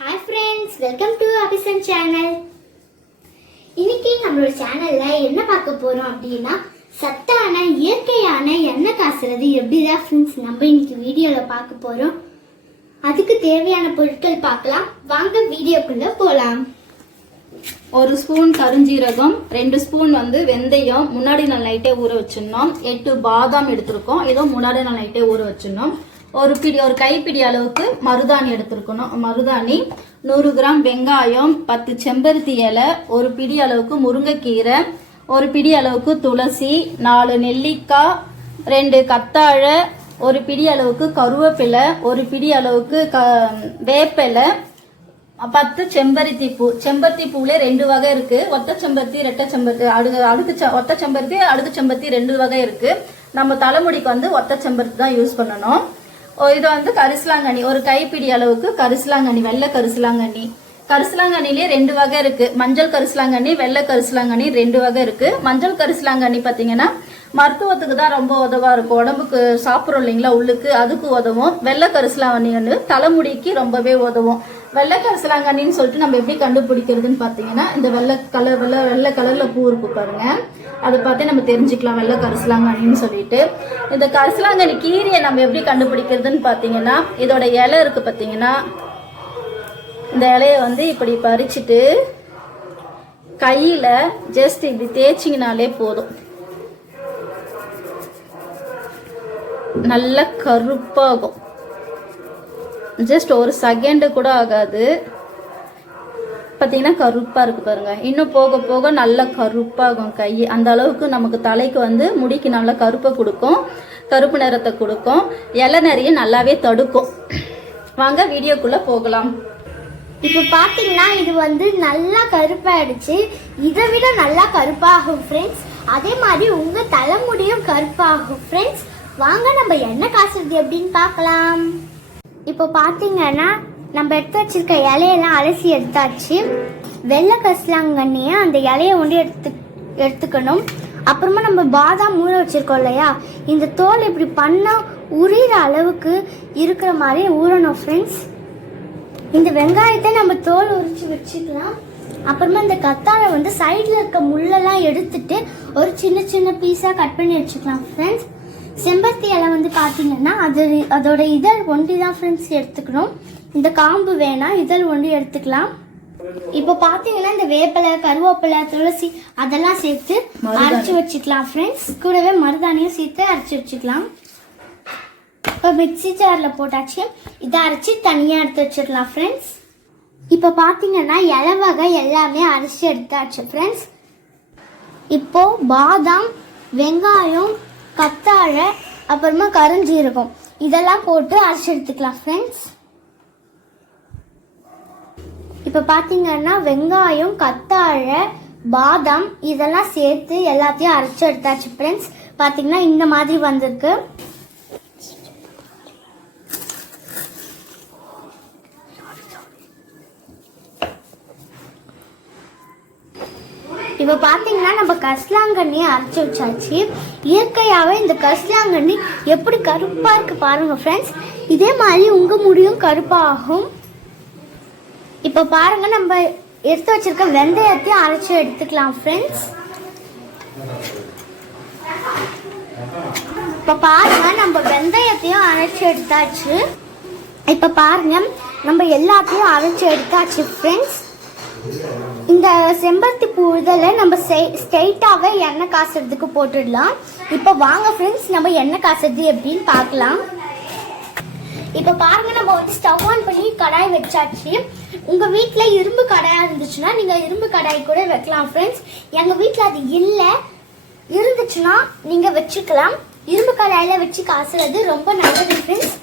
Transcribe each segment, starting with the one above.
Hi friends welcome to அபிசன் channel இன்னைக்கு நம்மளோட சேனல்ல என்ன பார்க்க போறோம் அப்படின்னா சத்தான இயற்கையான எண்ணெய் காசுறது எப்படிதான் ஃப்ரெண்ட்ஸ் நம்ம இன்னைக்கு வீடியோவில் பார்க்க போறோம். அதுக்கு தேவையான பொருட்கள் பார்க்கலாம். வாங்க வீடியோக்குள்ள போகலாம் ஒரு ஸ்பூன் கருஞ்சீரகம் ரெண்டு ஸ்பூன் வந்து வெந்தயம். முன்னாடி நாள் லைட்டே ஊற வச்சிருந்தோம். எட்டு பாதாம் எடுத்திருக்கோம். ஏதோ முன்னாடி நாள் லைட்டே ஊற வச்சிருந்தோம். ஒரு பிடி ஒரு கைப்பிடி அளவுக்கு மருதாணி எடுத்திருக்கணும். மருதாணி நூறு கிராம் வெங்காயம் பத்து செம்பருத்தி இலை ஒரு பிடி அளவுக்கு முருங்கைக்கீரை ஒரு பிடி அளவுக்கு துளசி நாலு நெல்லிக்காய் ரெண்டு கத்தாழை ஒரு பிடி அளவுக்கு கருவேப்பிலை ஒரு பிடி அளவுக்கு க வேப்பிலை பத்து செம்பருத்தி பூ செம்பருத்தி பூவிலே ரெண்டு வகை இருக்கு. ஒத்த செம்பருத்தி ரெட்டை செம்பருத்தி அடுக்கு அடுக்கு ஒத்த செம்பருத்தி அடுக்கு செம்பருத்தி ரெண்டு வகை இருக்கு. நம்ம தலைமுடிக்கு வந்து ஒத்த செம்பருத்தி தான் யூஸ் பண்ணணும். இது வந்து கரிசலாங்கண்ணி. ஒரு கைப்பிடி அளவுக்கு கரிசலாங்கண்ணி வெள்ளை கரிசலாங்கண்ணி. கரிசலாங்கண்ணிலே ரெண்டு வகை இருக்கு. மஞ்சள் கரிசலாங்கண்ணி வெள்ளை கரிசலாங்கண்ணி ரெண்டு வகை இருக்கு. மஞ்சள் கரிசலாங்கண்ணி பார்த்தீங்கன்னா மருத்துவத்துக்கு தான் ரொம்ப உதவா இருக்கும் உடம்புக்கு சாப்பிட்றோம் இல்லைங்களா உள்ளுக்கு அதுக்கு உதவும். வெள்ளை கரிசலாங்கண்ணி வந்து தலைமுடிக்கு ரொம்பவே உதவும். வெள்ளை கரிசலாங்கண்ணின்னு சொல்லிட்டு நம்ம எப்படி கண்டுபிடிக்கிறதுன்னு பார்த்தீங்கன்னா இந்த வெள்ளை கலர் வெள்ளை வெள்ளை கலர்ல பூ இருக்கு பாருங்க. அதை பார்த்து நம்ம தெரிஞ்சுக்கலாம் வெள்ளை கரிசலாங்கண்ணின்னு சொல்லிட்டு. இந்த கரிசலாங்கண்ணி கீரையை நம்ம எப்படி கண்டுபிடிக்கிறதுன்னு பார்த்தீங்கன்னா இதோட இலை இருக்கு பார்த்தீங்கன்னா இந்த இலைய வந்து இப்படி பறிச்சுட்டு கையில் ஜஸ்ட் இப்படி தேய்ச்சிங்கனாலே போதும். நல்ல கருப்பாகும். ஜஸ்ட் ஒரு செகண்டு கூட ஆகாது. பார்த்தீங்கன்னா கருப்பாக இருக்குது பாருங்க. இன்னும் போக போக நல்லா கருப்பாகும் கை. அந்த அளவுக்கு நமக்கு தலைக்கு வந்து முடிக்கு நல்லா கருப்பை கொடுக்கும். கருப்பு நிறத்தை கொடுக்கும். இலை நிறைய நல்லாவே தடுக்கும். வாங்க வீடியோக்குள்ளே போகலாம். இப்போ பார்த்தீங்கன்னா இது வந்து நல்லா கருப்பாயிடுச்சு. இதை விட நல்லா கருப்பாகும் ஃப்ரெண்ட்ஸ் அதே மாதிரி உங்கள் தலைமுடியும் கருப்பாகும் ஃப்ரெண்ட்ஸ் வாங்க நம்ம என்ன காசுறது எப்படின்னு பார்க்கலாம். இப்போ பார்த்தீங்கன்னா நம்ம எடுத்து வச்சிருக்க இலையெல்லாம் அலசி எடுத்தாச்சு. வெள்ளை கசலாங்கண்ணியை அந்த இலையை ஒன்று எடுத்து எடுத்துக்கணும். அப்புறமா நம்ம பாதாம் ஊற வச்சிருக்கோம் இல்லையா? இந்த தோல் இப்படி பண்ணால் உரிகிற அளவுக்கு இருக்கிற மாதிரி ஊறணும் ஃப்ரெண்ட்ஸ் இந்த வெங்காயத்தை நம்ம தோல் உரிச்சு வச்சுக்கலாம். அப்புறமா இந்த கத்தாழை வந்து சைடில் இருக்க முள்ளெல்லாம் எடுத்துட்டு ஒரு சின்ன சின்ன பீஸாக கட் பண்ணி வச்சுக்கலாம் ஃப்ரெண்ட்ஸ் செம்பருத்தி இலை வந்து பார்த்தீங்கன்னா அது அதோட இதழ் ஒண்டி தான் ஃப்ரெண்ட்ஸ் எடுத்துக்கணும். இந்த காம்பு வேணாம் இதழ் ஒண்டி எடுத்துக்கலாம். இப்போ பார்த்தீங்கன்னா இந்த வேப்பிலை கருவேப்பிலை துளசி அதெல்லாம் சேர்த்து அரைச்சி வச்சுக்கலாம் ஃப்ரெண்ட்ஸ் கூடவே மருதாணியும் சேர்த்து அரைச்சி வச்சுக்கலாம். இப்போ மிக்ஸி ஜாரில் போட்டாச்சு. இதை அரைச்சி தனியாக எடுத்து வச்சிடலாம் ஃப்ரெண்ட்ஸ் இப்போ பார்த்தீங்கன்னா இலை வகை எல்லாமே அரைச்சி எடுத்தாச்சு ஃப்ரெண்ட்ஸ் இப்போ பாதாம் வெங்காயம் கத்தாழை அப்புறமா கருஞ்சீரகம். இதெல்லாம் போட்டு அரைச்சி எடுத்துக்கலாம் ஃப்ரெண்ட்ஸ் இப்போ பார்த்தீங்கன்னா வெங்காயம் கத்தாழை பாதாம் இதெல்லாம் சேர்த்து எல்லாத்தையும் அரைச்சி எடுத்தாச்சு ஃப்ரெண்ட்ஸ் பார்த்தீங்கன்னா இந்த மாதிரி வந்திருக்கு. இப்போ பார்த்தீங்கன்னா நம்ம கஸ்லாங்கண்ணியை அரைச்சி வச்சாச்சு. இயற்கையாகவே இந்த கஸ்லாங்கண்ணி எப்படி கருப்பாக இருக்கு பாருங்க ஃப்ரெண்ட்ஸ் இதே மாதிரி உங்கள் முடியும் கருப்பாகும். இப்போ பாருங்க நம்ம எடுத்து வச்சிருக்க வெந்தயத்தையும் அரைச்சி எடுத்துக்கலாம் ஃப்ரெண்ட்ஸ் இப்போ பாருங்க நம்ம வெந்தயத்தையும் அரைச்சி எடுத்தாச்சு. இப்போ பாருங்க நம்ம எல்லாத்தையும் அரைச்சி எடுத்தாச்சு ஃப்ரெண்ட்ஸ் இந்த செம்பருத்தி பூ இதழை நம்ம ஸ்ட்ரெயிட்டாகவே எண்ணெய் காசுறதுக்கு போட்டுடலாம். இப்போ வாங்க ஃப்ரெண்ட்ஸ் நம்ம எண்ணெய் காசுறது எப்படின்னு பார்க்கலாம். இப்போ பாருங்க நம்ம வந்து ஸ்டவ் ஆன் பண்ணி கடாய் வச்சாச்சு. உங்க வீட்ல இரும்பு கடாயா இருந்துச்சுன்னா நீங்க இரும்பு கடாய் கூட வைக்கலாம் ஃப்ரெண்ட்ஸ் எங்க வீட்ல அது இல்லை. இருந்துச்சுன்னா நீங்க வச்சுக்கலாம். இரும்பு கடாயில வச்சு காசுறது ரொம்ப நல்லது ஃப்ரெண்ட்ஸ்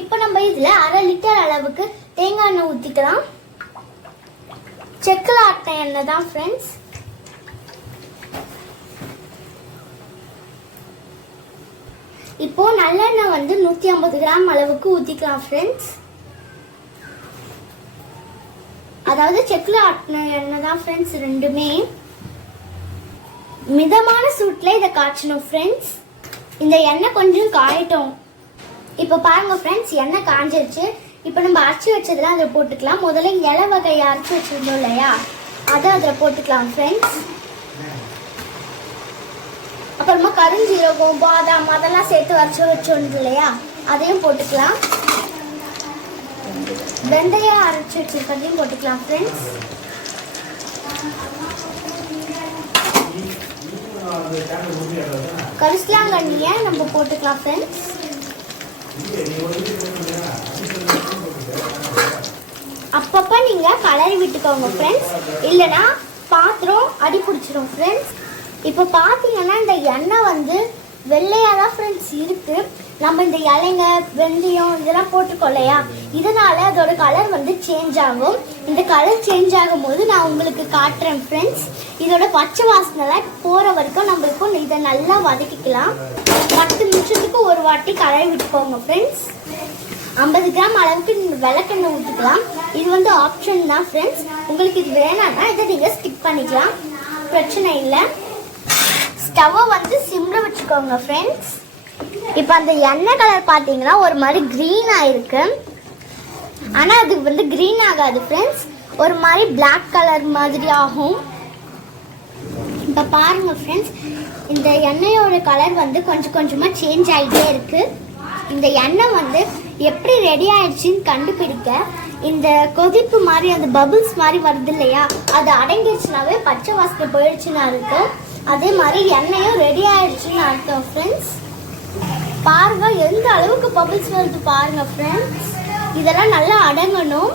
இப்போ நம்ம இதுல அரை லிட்டர் அளவுக்கு தேங்காய் எண்ணெய் ஊத்திக்கலாம். செக்கில் ஆட்ட எண்ணெய் தான் ஃப்ரெண்ட்ஸ் இப்போ நல்லெண்ணெய் வந்து நூற்றி ஐம்பது கிராம் அளவுக்கு ஊற்றிக்கலாம் ஃப்ரெண்ட்ஸ் அதாவது செக்கில் ஆட்டின எண்ணெய் தான் ஃப்ரெண்ட்ஸ் ரெண்டுமே. மிதமான சூட்டில் இதை காய்ச்சணும் ஃப்ரெண்ட்ஸ் இந்த எண்ணெய் கொஞ்சம் காயட்டும். இப்போ பாருங்க ஃப்ரெண்ட்ஸ் எண்ணெய் காஞ்சிருச்சு. இப்போ நம்ம அரைச்சி வச்சதெல்லாம் அதில் போட்டுக்கலாம். முதல்ல இலை வகையை அரைச்சி வச்சிருந்தோம் இல்லையா? அதை அதில் போட்டுக்கலாம் ஃப்ரெண்ட்ஸ் அப்புறமா கருஞ்சீரகம் பாதாம் அதெல்லாம் சேர்த்து வரைச்சி வச்சோன்னு இல்லையா? அதையும் போட்டுக்கலாம். வெந்தயம் அரைச்சி வச்சிருக்கதையும் போட்டுக்கலாம் ஃப்ரெண்ட்ஸ் கரிசலாங்கண்ணியை நம்ம போட்டுக்கலாம் ஃப்ரெண்ட்ஸ் அப்பப்போ நீங்கள் கலரி விட்டுக்கோங்க ஃப்ரெண்ட்ஸ் இல்லைன்னா பாத்திரம் அடி பிடிச்சிரும் ஃப்ரெண்ட்ஸ் இப்போ பார்த்தீங்கன்னா இந்த எண்ணெய் வந்து வெள்ளையாக தான் ஃப்ரெண்ட்ஸ் இருக்கு. நம்ம இந்த இலைங்க வெந்தயம் இதெல்லாம் போட்டுக்கோ இல்லையா? இதனால அதோட கலர் வந்து சேஞ்ச் ஆகும். இந்த கலர் சேஞ்ச் ஆகும்போது நான் உங்களுக்கு காட்டுறேன் ஃப்ரெண்ட்ஸ் இதோட பச்சை வாசனைலாம் போகிற வரைக்கும் நம்மளுக்கும் இதை நல்லா வதக்கிக்கலாம். பத்து நிமிஷத்துக்கு ஒரு வாட்டி கலரி விட்டுக்கோங்க ஃப்ரெண்ட்ஸ் ஐம்பது கிராம் அளவுக்கு நீங்கள் விளக்கெண்ணெய் ஊற்றிக்கலாம் இது வந்து ஆப்ஷன் தான் ஃப்ரெண்ட்ஸ் உங்களுக்கு இது வேணாம்னா இதை நீங்கள் ஸ்கிப் பண்ணிக்கலாம். பிரச்சனை இல்லை. ஸ்டவ்வை வந்து சிம்மில் வச்சுக்கோங்க ஃப்ரெண்ட்ஸ் இப்போ அந்த எண்ணெய் கலர் பார்த்தீங்கன்னா ஒரு மாதிரி க்ரீனாக இருக்கு. ஆனால் அது வந்து க்ரீன் ஆகாது ஃப்ரெண்ட்ஸ் ஒரு மாதிரி பிளாக் கலர் மாதிரி ஆகும். இப்போ பாருங்க ஃப்ரெண்ட்ஸ் இந்த எண்ணெயோட கலர் வந்து கொஞ்சம் கொஞ்சமாக சேஞ்ச் ஆகிட்டே இருக்குது இந்த எண்ணெய் வந்து எப்படி ரெடி ஆயிடுச்சுன்னு கண்டுபிடிக்க இந்த கொதிப்பு மாதிரி அந்த பபுள்ஸ் மாதிரி வருது இல்லையா அது அடங்கிடுச்சுனாவே பச்சை வாசனை போயிடுச்சுன்னா இருக்கும் அதே மாதிரி எண்ணெயும் ரெடி ஆயிடுச்சுன்னு அர்த்தம் ஃப்ரெண்ட்ஸ் பாருங்க எந்த அளவுக்கு பபிள்ஸ் வருது பாருங்க ஃப்ரெண்ட்ஸ் இதெல்லாம் நல்லா அடங்கணும்.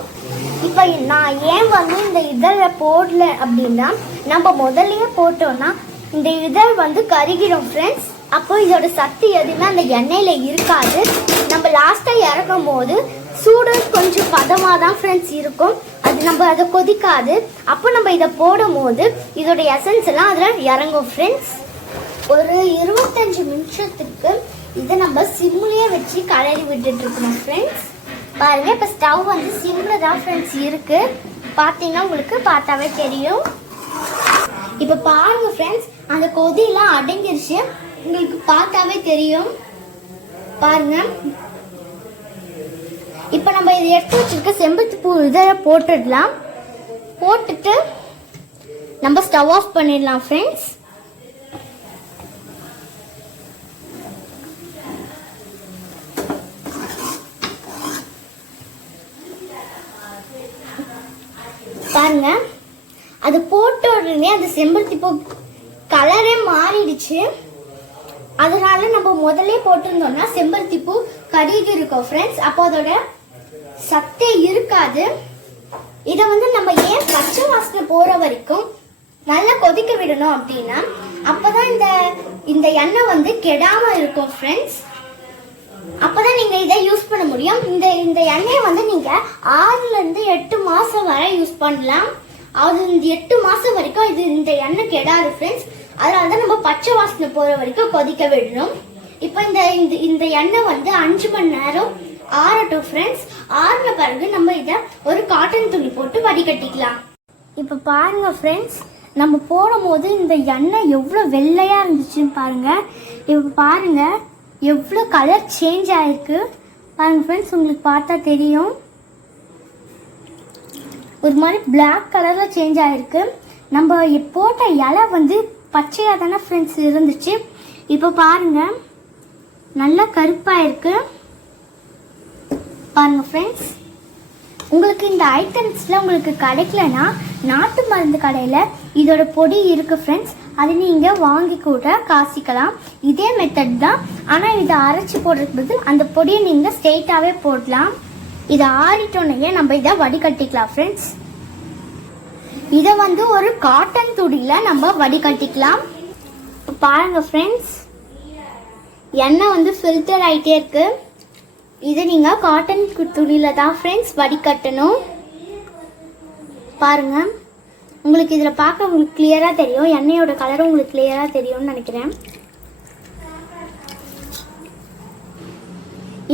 இப்போ நான் ஏன் வந்து இந்த இதழில் போடல அப்படின்னா நம்ம முதல்லயே போட்டோம்னா இந்த இதழ் வந்து கருகிடும் ஃப்ரெண்ட்ஸ் அப்போ இதோட சக்தி எதுவுமே அந்த எண்ணெயில் இருக்காது. நம்ம லாஸ்ட்டாக இறக்கும் போது சூடு கொஞ்சம் பதமாக தான் ஃப்ரெண்ட்ஸ் இருக்கும். நம்ம அதை கொதிக்காது. அப்போ நம்ம இதை போடும் போது இதோட எசன்ஸ் எல்லாம் அதில் இறங்கும் ஃப்ரெண்ட்ஸ் ஒரு இருபத்தஞ்சு நிமிஷத்துக்கு இதை நம்ம சிம்லேயே வச்சு கலரி விட்டுட்டு இருக்கணும் ஃப்ரெண்ட்ஸ் பாருங்க இப்போ ஸ்டவ் வந்து சிம்மில் தான் ஃப்ரெண்ட்ஸ் இருக்கு. பார்த்தீங்கன்னா உங்களுக்கு பார்த்தாவே தெரியும். இப்போ பாருங்க ஃப்ரெண்ட்ஸ் அந்த கொதியெல்லாம் அடங்கிருச்சு. உங்களுக்கு பார்த்தாவே தெரியும். பாருங்க. இப்போ நம்ம இதை எடுத்து வச்சிருக்க செம்பருத்தி பூ இதை போட்டுடலாம். போட்டுட்டு நம்ம ஸ்டவ் ஆஃப் பண்ணிடலாம் ஃப்ரெண்ட்ஸ் பாருங்க. அது போட்ட உடனே அந்த செம்பருத்தி பூ கலரே மாறிடுச்சு. அதனால நம்ம முதல்ல போட்டிருந்தோம்னா செம்பருத்தி பூ கருகி இருக்கும் ஃப்ரெண்ட்ஸ் அப்போ அதோட சத்தே இருக்காது. இதை வந்து நம்ம ஏன் பச்சை வாசனை போற வரைக்கும் நல்லா கொதிக்க விடணும் அப்படின்னா அப்பதான் இந்த இந்த எண்ணெய் வந்து கெடாம இருக்கும் ஃப்ரெண்ட்ஸ் அப்பதான் நீங்க இதை யூஸ் பண்ண முடியும். இந்த இந்த எண்ணெயை வந்து நீங்க ஆறுல இருந்து எட்டு மாசம் வரை யூஸ் பண்ணலாம். அது இந்த எட்டு மாசம் வரைக்கும் இது இந்த எண்ணெய் கெடாது ஃப்ரெண்ட்ஸ் அதனால தான் நம்ம பச்சை வாசனை போற வரைக்கும் கொதிக்க விடணும். இப்போ இந்த இந்த இந்த எண்ணெய் வந்து அஞ்சு மணி நேரம் ஆறட்டும் ஃப்ரெண்ட்ஸ் ஆறின பிறகு நம்ம இதை ஒரு காட்டன் துணி போட்டு வடிகட்டிக்கலாம். இப்போ பாருங்க ஃப்ரெண்ட்ஸ் நம்ம போடும் போது இந்த எண்ணெய் எவ்வளோ வெள்ளையாக இருந்துச்சுன்னு பாருங்க. இப்போ பாருங்க எவ்வளோ கலர் சேஞ்ச் ஆயிருக்கு. பாருங்க ஃப்ரெண்ட்ஸ் உங்களுக்கு பார்த்தா தெரியும். ஒரு மாதிரி பிளாக் கலரில் சேஞ்ச் ஆயிருக்கு. நம்ம போட்ட இலை வந்து பச்சையாக தானே ஃப்ரெண்ட்ஸ் இருந்துச்சு. இப்போ பாருங்க நல்லா கருப்பாக இருக்குது பாருங்கள் ஃப்ரெண்ட்ஸ் உங்களுக்கு இந்த ஐட்டம்ஸ்லாம் உங்களுக்கு கிடைக்கலனா நாட்டு மருந்து கடையில் இதோட பொடி இருக்குது ஃப்ரெண்ட்ஸ் அதை நீங்கள் வாங்கி கூட காசிக்கலாம். இதே மெத்தட் தான். ஆனால் இதை அரைச்சி போடுறதுக்கு பதில் அந்த பொடியை நீங்கள் ஸ்ட்ரெயிட்டாகவே போடலாம். இதை ஆறிட்டோன்னே நம்ம இதை வடிகட்டிக்கலாம் ஃப்ரெண்ட்ஸ் இதை வந்து ஒரு காட்டன் துணியில் நம்ம வடிகட்டிக்கலாம். பாருங்கள் ஃப்ரெண்ட்ஸ் எண்ணெய் வந்து ஃபில்டர் ஆகிட்டே இருக்குது இது நீங்கள் காட்டன் துணியில் தான் ஃப்ரெண்ட்ஸ் வடிகட்டணும். பாருங்கள் உங்களுக்கு இதில் பார்க்க உங்களுக்கு கிளியராக தெரியும். எண்ணெயோட கலரும் உங்களுக்கு கிளியராக தெரியும்னு நினைக்கிறேன்.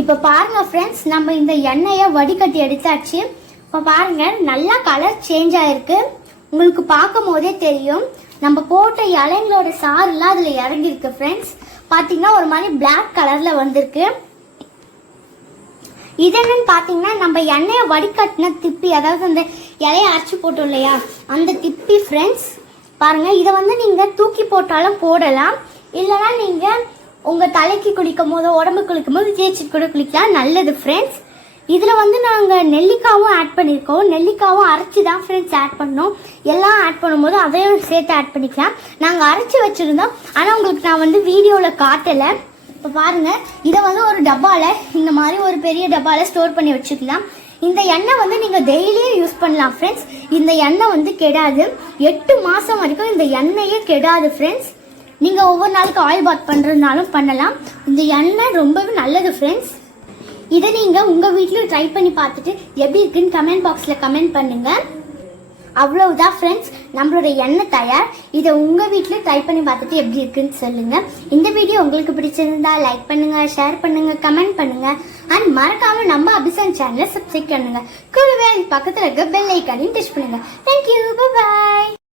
இப்போ பாருங்கள் ஃப்ரெண்ட்ஸ் நம்ம இந்த எண்ணெயை வடிகட்டி எடுத்தாச்சு. இப்போ பாருங்கள் நல்லா கலர் சேஞ்ச் ஆகிருக்கு உங்களுக்கு பார்க்கும் போதே தெரியும். நம்ம போட்ட இலைங்களோட சாறுலாம் அதில் இறங்கியிருக்கு ஃப்ரெண்ட்ஸ் பார்த்தீங்கன்னா ஒரு மாதிரி பிளாக் கலரில் வந்திருக்கு. இது என்னன்னு பார்த்தீங்கன்னா நம்ம எண்ணெயை வடிகட்டின திப்பி அதாவது அந்த இலையை அரைச்சி போட்டோம் இல்லையா? அந்த திப்பி ஃப்ரெண்ட்ஸ் பாருங்கள் இதை வந்து நீங்கள் தூக்கி போட்டாலும் போடலாம். இல்லைன்னா நீங்கள் உங்கள் தலைக்கு குளிக்கும் போது உடம்பு குளிக்கும் போது தேய்ச்சி கூட குளிக்கலாம். நல்லது ஃப்ரெண்ட்ஸ் இதில் வந்து நாங்கள் நெல்லிக்காவும் ஆட் பண்ணியிருக்கோம் நெல்லிக்காவும் அரைச்சி தான் ஃப்ரெண்ட்ஸ் ஆட் பண்ணோம். எல்லாம் ஆட் பண்ணும்போது அதையும் சேர்த்து ஆட் பண்ணிக்கலாம். நாங்கள் அரைச்சி வச்சுருந்தோம். ஆனால் உங்களுக்கு நான் வந்து வீடியோவில் காட்டலை. இப்போ பாருங்கள் இதை வந்து ஒரு டப்பாவில் இந்த மாதிரி ஒரு பெரிய டப்பாவில் ஸ்டோர் பண்ணி வச்சுக்கலாம். இந்த எண்ணெய் வந்து நீங்கள் டெய்லியும் யூஸ் பண்ணலாம் ஃப்ரெண்ட்ஸ் இந்த எண்ணெய் வந்து கெடாது. எட்டு மாதம் வரைக்கும் இந்த எண்ணெயே கெடாது ஃப்ரெண்ட்ஸ் நீங்கள் ஒவ்வொரு நாளைக்கு ஆயில் பாத் பண்ணுறதுனாலும் பண்ணலாம். இந்த எண்ணெய் ரொம்பவே நல்லது ஃப்ரெண்ட்ஸ் இதை நீங்கள் உங்கள் வீட்லையும் ட்ரை பண்ணி பார்த்துட்டு எப்படி இருக்குன்னு கமெண்ட் பாக்ஸில் கமெண்ட் பண்ணுங்கள் அவ்வளவுதான் ஃப்ரெண்ட்ஸ் நம்மளோட எண்ணெய் தயார். இதை உங்கள் வீட்டில் ட்ரை பண்ணி பார்த்துட்டு எப்படி இருக்குன்னு சொல்லுங்கள் இந்த வீடியோ உங்களுக்கு பிடிச்சிருந்தா லைக் பண்ணுங்கள் ஷேர் பண்ணுங்கள் கமெண்ட் பண்ணுங்கள் அண்ட் மறக்காமல் நம்ம அபிசான் சேனலை சப்ஸ்கிரைப் பண்ணுங்கள் கூடவே பக்கத்தில் இருக்க பெல் ஐக்கானையும் டச் பண்ணுங்கள் தேங்க்யூ